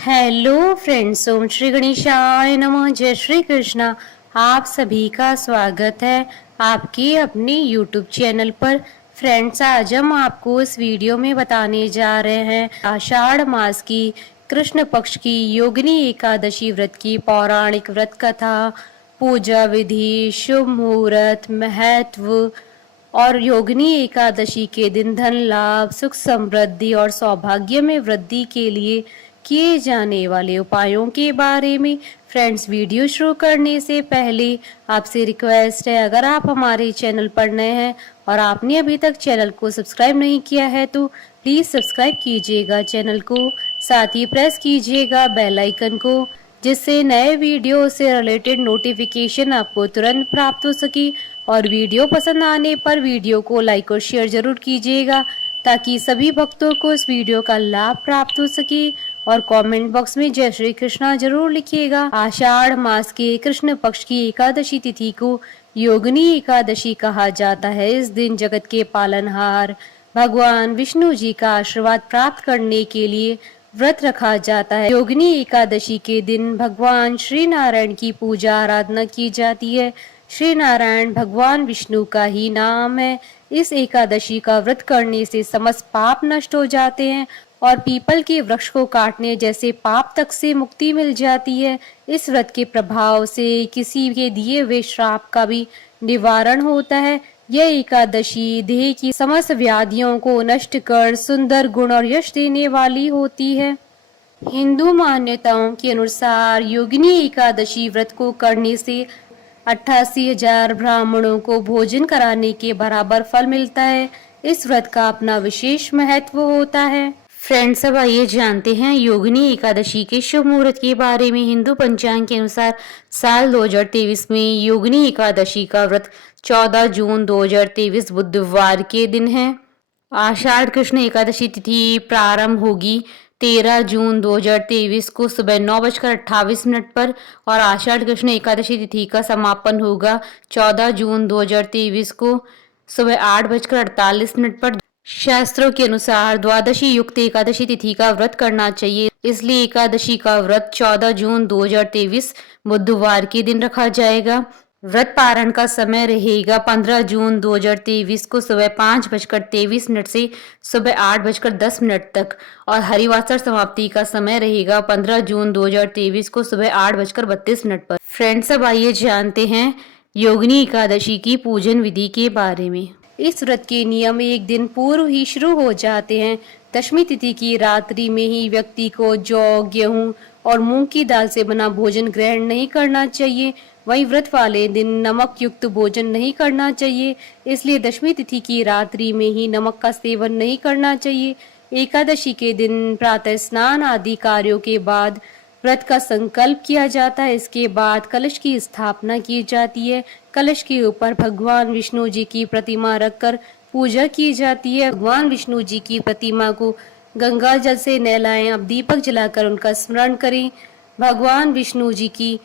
Hello friends, ओम श्री गणेशाय नमः। जय श्री कृष्णा। आप सभी का स्वागत है आपके अपने यूट्यूब चैनल पर। फ्रेंड्स, आज हम आपको इस वीडियो में बताने जा रहे हैं आषाढ़ मास की कृष्ण पक्ष की योगिनी एकादशी व्रत की पौराणिक व्रत कथा, पूजा विधि, शुभ मुहूर्त, महत्व और योगिनी एकादशी के दिन धन लाभ, सुख समृद्धि और सौभाग्य में वृद्धि के लिए किए जाने वाले उपायों के बारे में। फ्रेंड्स, वीडियो शुरू करने से पहले आपसे रिक्वेस्ट है, अगर आप हमारे चैनल पर नए हैं और आपने अभी तक चैनल को सब्सक्राइब नहीं किया है तो प्लीज सब्सक्राइब कीजिएगा चैनल को, साथ ही प्रेस कीजिएगा बेल आइकन को, जिससे नए वीडियो से रिलेटेड नोटिफिकेशन आपको तुरंत प्राप्त हो सके। और वीडियो पसंद आने पर वीडियो को लाइक और शेयर जरूर कीजिएगा ताकि सभी भक्तों को इस वीडियो का लाभ प्राप्त हो सके। और कमेंट बॉक्स में जय श्री कृष्णा जरूर लिखिएगा। आषाढ़ मास के कृष्ण पक्ष की एकादशी तिथि को योगिनी एकादशी कहा जाता है। इस दिन जगत के पालनहार भगवान विष्णु जी का आशीर्वाद प्राप्त करने के लिए व्रत रखा जाता है। योगिनी एकादशी के दिन भगवान श्री नारायण की पूजा आराधना की जाती है। श्री नारायण भगवान विष्णु का ही नाम है। इस एकादशी का व्रत करने से समस्त पाप नष्ट हो जाते हैं और पीपल के वृक्ष को काटने जैसे पाप तक से मुक्ति मिल जाती है। इस व्रत के प्रभाव से किसी के दिए हुए श्राप का भी निवारण होता है। यह एकादशी देह की समस्त व्याधियों को नष्ट कर सुंदर गुण और यश देने वाली होती है। हिंदू मान्यताओं के अनुसार योगिनी एकादशी व्रत को करने से 88,000 ब्राह्मणों को भोजन कराने के बराबर फल मिलता है। इस व्रत का अपना विशेष महत्व होता है। फ्रेंड्स, अब आइए जानते हैं योगिनी एकादशी के शुभ मुहूर्त के बारे में। हिंदू पंचांग के अनुसार साल 2023 में योगिनी एकादशी का व्रत 14 जून 2023 बुधवार के दिन है। आषाढ़ कृष्ण एकादशी तिथि प्रारंभ होगी 13 जून 2023 को सुबह 9:28 पर और आषाढ़ कृष्ण एकादशी तिथि का समापन होगा 14 जून 2023 को सुबह 8:48 पर। शास्त्रों के अनुसार द्वादशी युक्त एकादशी तिथि का व्रत करना चाहिए, इसलिए एकादशी का व्रत 14 जून 2023 बुधवार के दिन रखा जाएगा। व्रत पारण का समय रहेगा 15 जून 2023 को सुबह 5:23 से सुबह 8:10 तक और हरिवासर समाप्ति का समय रहेगा 15 जून 2023 को सुबह 8:32 पर। फ्रेंड्स, अब आइए जानते हैं योगिनी एकादशी की पूजन विधि के बारे में। इस व्रत के नियम एक दिन पूर्व ही शुरू हो जाते हैं। दशमी तिथि की रात्रि में ही व्यक्ति को जौ, गेहूं और मूंग की दाल से बना भोजन ग्रहण नहीं करना चाहिए। वहीं व्रत वाले दिन नमक युक्त भोजन नहीं करना चाहिए, इसलिए दशमी तिथि की रात्रि में ही नमक का सेवन नहीं करना चाहिए। एकादशी के दिन प्रातः स्नान आदि कार्यों के बाद व्रत का संकल्प किया जाता है। इसके बाद कलश की स्थापना की जाती है। कलश के ऊपर भगवान विष्णु जी की प्रतिमा रखकर पूजा की जाती है। भगवान विष्णु जी की प्रतिमा को गंगा जल से नहलाएं। अब दीपक जलाकर उनका स्मरण करें। भगवान विष्णु जी की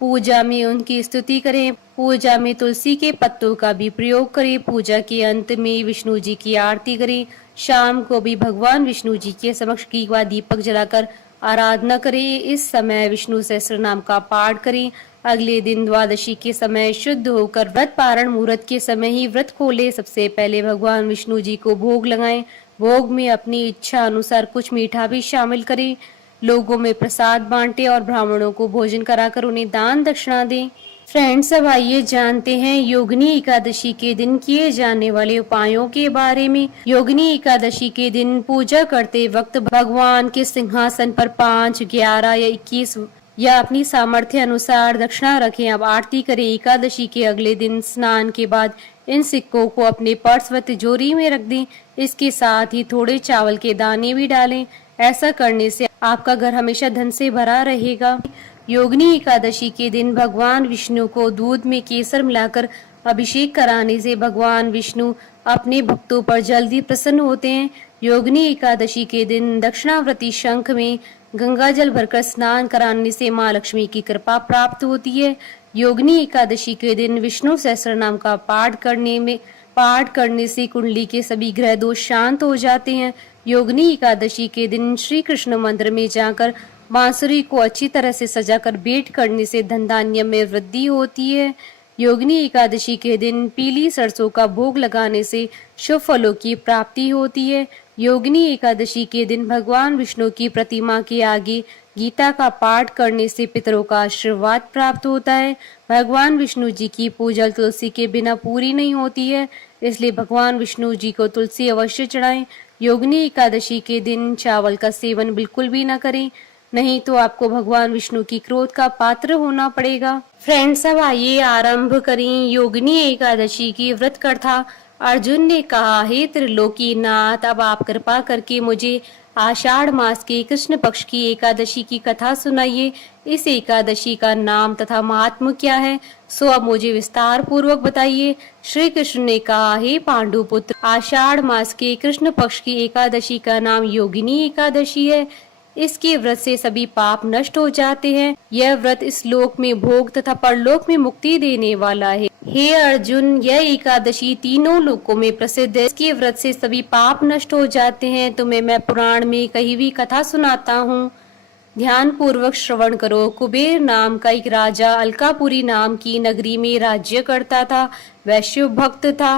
पूजा में उनकी स्तुति करें। पूजा में तुलसी के पत्तों का भी प्रयोग करें। पूजा के अंत में विष्णु जी की आरती करें। शाम को भी भगवान विष्णु जी के समक्ष घी व दीपक जलाकर आराधना करें। इस समय विष्णु सहस्त्र नाम का पाठ करें। अगले दिन द्वादशी के समय शुद्ध होकर व्रत पारण मुहूर्त के समय ही व्रत खोले। सबसे पहले भगवान विष्णु जी को भोग लगाएं। भोग में अपनी इच्छा अनुसार कुछ मीठा भी शामिल करें। लोगों में प्रसाद बांटे और ब्राह्मणों को भोजन कराकर उन्हें दान दक्षिणा दें। फ्रेंड्स, अब आइए जानते हैं योगिनी एकादशी के दिन किए जाने वाले उपायों के बारे में। योगिनी एकादशी के दिन पूजा करते वक्त भगवान के सिंहासन पर 5, 11 या 21 या अपनी सामर्थ्य अनुसार दक्षिणा रखें। अब आरती करें। एकादशी के अगले दिन स्नान के बाद इन सिक्कों को अपने पर्स व तिजोरी में रख दें। इसके साथ ही थोड़े चावल के दाने भी डालें। ऐसा करने से आपका घर हमेशा धन से भरा रहेगा। योगिनी एकादशी के दिन भगवान विष्णु को दूध में केसर मिलाकर अभिषेक कराने से भगवान विष्णु अपने भक्तों पर जल्दी प्रसन्न होते हैं। योगिनी एकादशी के दिन दक्षिणावर्ती शंख में गंगा जल भरकर स्नान कराने से माँ लक्ष्मी की कृपा प्राप्त होती है। योगिनी एकादशी के दिन विष्णु सहस्त्र नाम का पाठ करने से कुंडली के सभी ग्रह दोष शांत हो जाते हैं। योगिनी एकादशी के दिन श्री कृष्ण मंदिर में जाकर बांसुरी को अच्छी तरह से सजाकर भेंट करने से धन धान्य में वृद्धि होती है। योगिनी एकादशी के दिन पीली सरसों का भोग लगाने से शुभ फलों की प्राप्ति होती है। योगिनी एकादशी के दिन भगवान विष्णु की प्रतिमा के आगे गीता का पाठ करने से पितरों का आशीर्वाद प्राप्त होता है। भगवान विष्णु जी की पूजा तुलसी के बिना पूरी नहीं होती है, इसलिए भगवान विष्णु जी को तुलसी अवश्य चढ़ाएं। योगिनी एकादशी के दिन चावल का सेवन बिल्कुल भी न करें, नहीं तो आपको भगवान विष्णु की क्रोध का पात्र होना पड़ेगा। फ्रेंड्स, अब आइए आरंभ करें योगिनी एकादशी की व्रत कथा। अर्जुन ने कहा, हे त्रिलोकी नाथ, अब आप कृपा करके मुझे आषाढ़ मास के कृष्ण पक्ष की एकादशी की कथा सुनाइए। इस एकादशी का नाम तथा महात्म क्या है, सो अब मुझे विस्तार पूर्वक बताइए। श्री कृष्ण ने कहा, हे पांडुपुत्र, आषाढ़ मास के कृष्ण पक्ष की एकादशी का नाम योगिनी एकादशी है। इसके व्रत से सभी पाप नष्ट हो जाते हैं। यह व्रत इस लोक में भोग तथा परलोक में मुक्ति देने वाला है। हे अर्जुन, यह एकादशी तीनों लोकों में प्रसिद्ध है। इसके व्रत से सभी पाप नष्ट हो जाते हैं। तुम्हें मैं पुराण में कही हुई कथा सुनाता हूँ, ध्यान पूर्वक श्रवण करो। कुबेर नाम का एक राजा अलकापुरी नाम की नगरी में राज्य करता था। वैश्य भक्त था।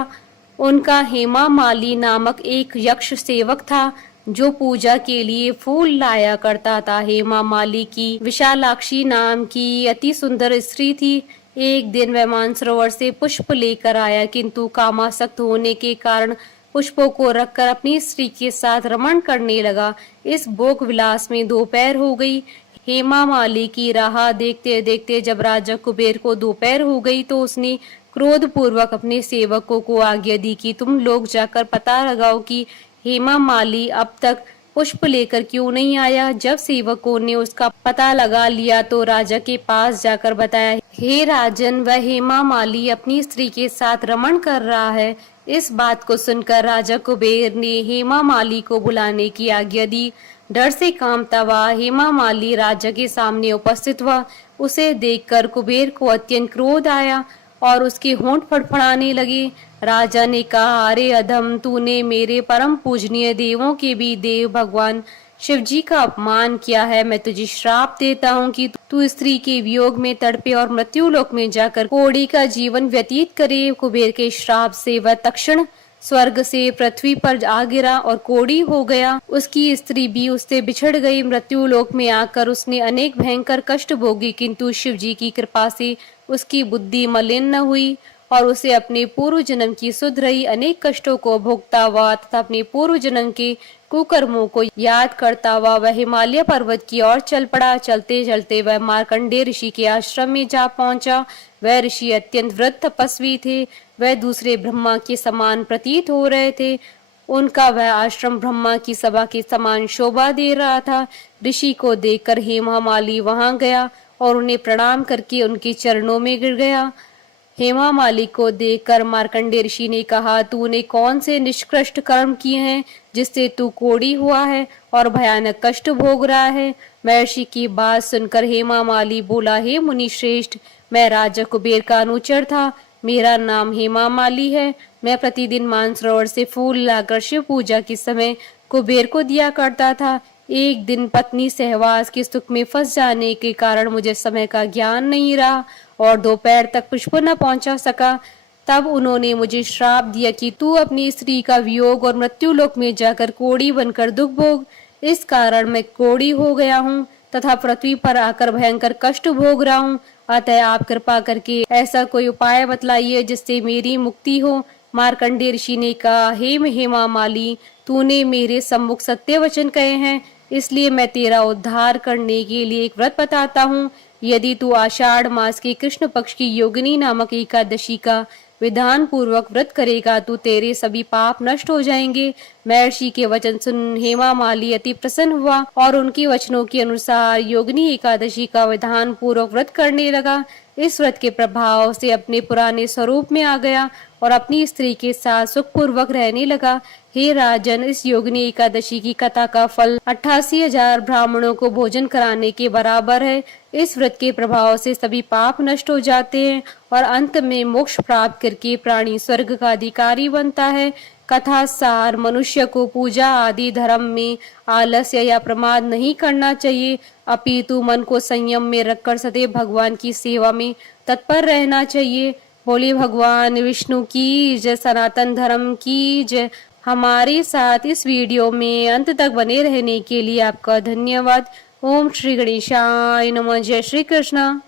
उनका हेमा माली नामक एक यक्ष सेवक था जो पूजा के लिए फूल लाया करता था। हेमा माली की विशालाक्षी नाम की अति सुंदर स्त्री थी। एक दिन वह मानसरोवर से पुष्प लेकर आया, किंतु कामासक्त होने के कारण पुष्पों को रखकर अपनी स्त्री के साथ रमण करने लगा। इस भोग विलास में दोपहर हो गई। हेमा माली की राह देखते देखते जब राजा कुबेर को दोपहर हो गई तो उसने क्रोध पूर्वक अपने सेवकों को आज्ञा दी कि तुम लोग जाकर पता लगाओ कि हेमा माली अब तक पुष्प लेकर क्यों नहीं आया। जब सेवकों ने उसका पता लगा लिया तो राजा के पास जाकर बताया, हे राजन, वह हेमा माली अपनी स्त्री के साथ रमण कर रहा है। इस बात को सुनकर राजा कुबेर ने हेमा माली को बुलाने की आज्ञा दी। डर से कांपता हुआ हेमा माली राजा के सामने उपस्थित हुआ। उसे देखकर कुबेर को अत्यंत क्रोध आया और उसके होंठ फड़फड़ाने लगे। राजा ने कहा, अरे अधम, तूने मेरे परम पूजनीय देवों के भी देव भगवान शिव जी का अपमान किया है। मैं तुझे श्राप देता हूँ कि तू स्त्री के वियोग में तड़पे और मृत्यु लोक में जाकर कोड़ी का जीवन व्यतीत करे। कुबेर के श्राप से वह तक्षण स्वर्ग से पृथ्वी पर आ गिरा और कोड़ी हो गया। उसकी स्त्री भी उससे बिछड़ गई। मृत्यु लोक में आकर उसने अनेक भयंकर कष्ट भोगे, किंतु शिव जी की कृपा से उसकी बुद्धि मलिन न हुई और उसे अपने पूर्व जन्म की सुध रही अनेक कष्टों को भोगता हुआ तथा अपने पूर्व जन्म के कुकर्मों को याद करता हुआ वह हिमालय पर्वत की ओर चल पड़ा। चलते चलते वह मार्कंडेय ऋषि के आश्रम में जा पहुंचा। वह ऋषि अत्यंत वृद्ध तपस्वी थे। वह दूसरे ब्रह्मा के समान प्रतीत हो रहे थे। उनका वह आश्रम ब्रह्मा की सभा के समान शोभा दे रहा था। ऋषि को देखकर हेमा माली वहां गया और उन्हें प्रणाम करके उनके चरणों में गिर गया। हेमा माली को देखकर मार्कंडेय ऋषि ने कहा, तूने कौन से निष्कृष्ट कर्म किए हैं जिससे तू कोढ़ी हुआ है और भयानक कष्ट भोग रहा है। महर्षि की बात सुनकर हेमा माली बोला, हे मुनि श्रेष्ठ, मैं राजा कुबेर का अनुचर था। मेरा नाम हेमा माली है। मैं प्रतिदिन मानसरोवर से फूल लाकर शिव पूजा के समय कुबेर को दिया करता था। एक दिन पत्नी सहवास के सुख में फंस जाने के कारण मुझे समय का ज्ञान नहीं रहा और दोपहर तक पुष्प न पहुंचा सका। तब उन्होंने मुझे श्राप दिया कि तू अपनी स्त्री का वियोग और मृत्यु लोक में जाकर कोढ़ी बनकर दुख भोग। इस कारण मैं कोढ़ी हो गया हूँ तथा पृथ्वी पर आकर भयंकर कष्ट भोग रहा हूँ। अतः आप कृपा करके ऐसा कोई उपाय बतलाइए जिससे मेरी मुक्ति हो। मार्कंडेय ऋषि ने कहा, हे हेमा माली, तूने मेरे सम्मुख सत्य वचन कहे हैं, इसलिए मैं तेरा उद्धार करने के लिए एक व्रत बताता हूँ। यदि तू आषाढ़ मास के कृष्ण पक्ष की योगिनी नामक एकादशी का विधान पूर्वक व्रत करेगा तो तेरे सभी पाप नष्ट हो जाएंगे। महर्षि के वचन सुन हेमा माली अति प्रसन्न हुआ और उनके वचनों के अनुसार योगिनी एकादशी का विधान पूर्वक व्रत करने लगा। इस व्रत के प्रभाव से अपने पुराने स्वरूप में आ गया और अपनी स्त्री के साथ सुखपूर्वक रहने लगा। हे राजन, इस योगिनी एकादशी की कथा का फल 88,000 ब्राह्मणों को भोजन कराने के बराबर है। इस व्रत के प्रभाव से सभी पाप नष्ट हो जाते हैं और अंत में मोक्ष प्राप्त करके प्राणी स्वर्ग का अधिकारी बनता है। कथा सार, मनुष्य को पूजा आदि धर्म में आलस्य या प्रमाद नहीं करना चाहिए, अपितु मन को संयम में रखकर सदैव भगवान की सेवा में तत्पर रहना चाहिए। बोले भगवान विष्णु की जय, सनातन धर्म की जय। हमारे साथ इस वीडियो में अंत तक बने रहने के लिए आपका धन्यवाद। ओम श्री गणेशाय नमः। जय श्री कृष्ण।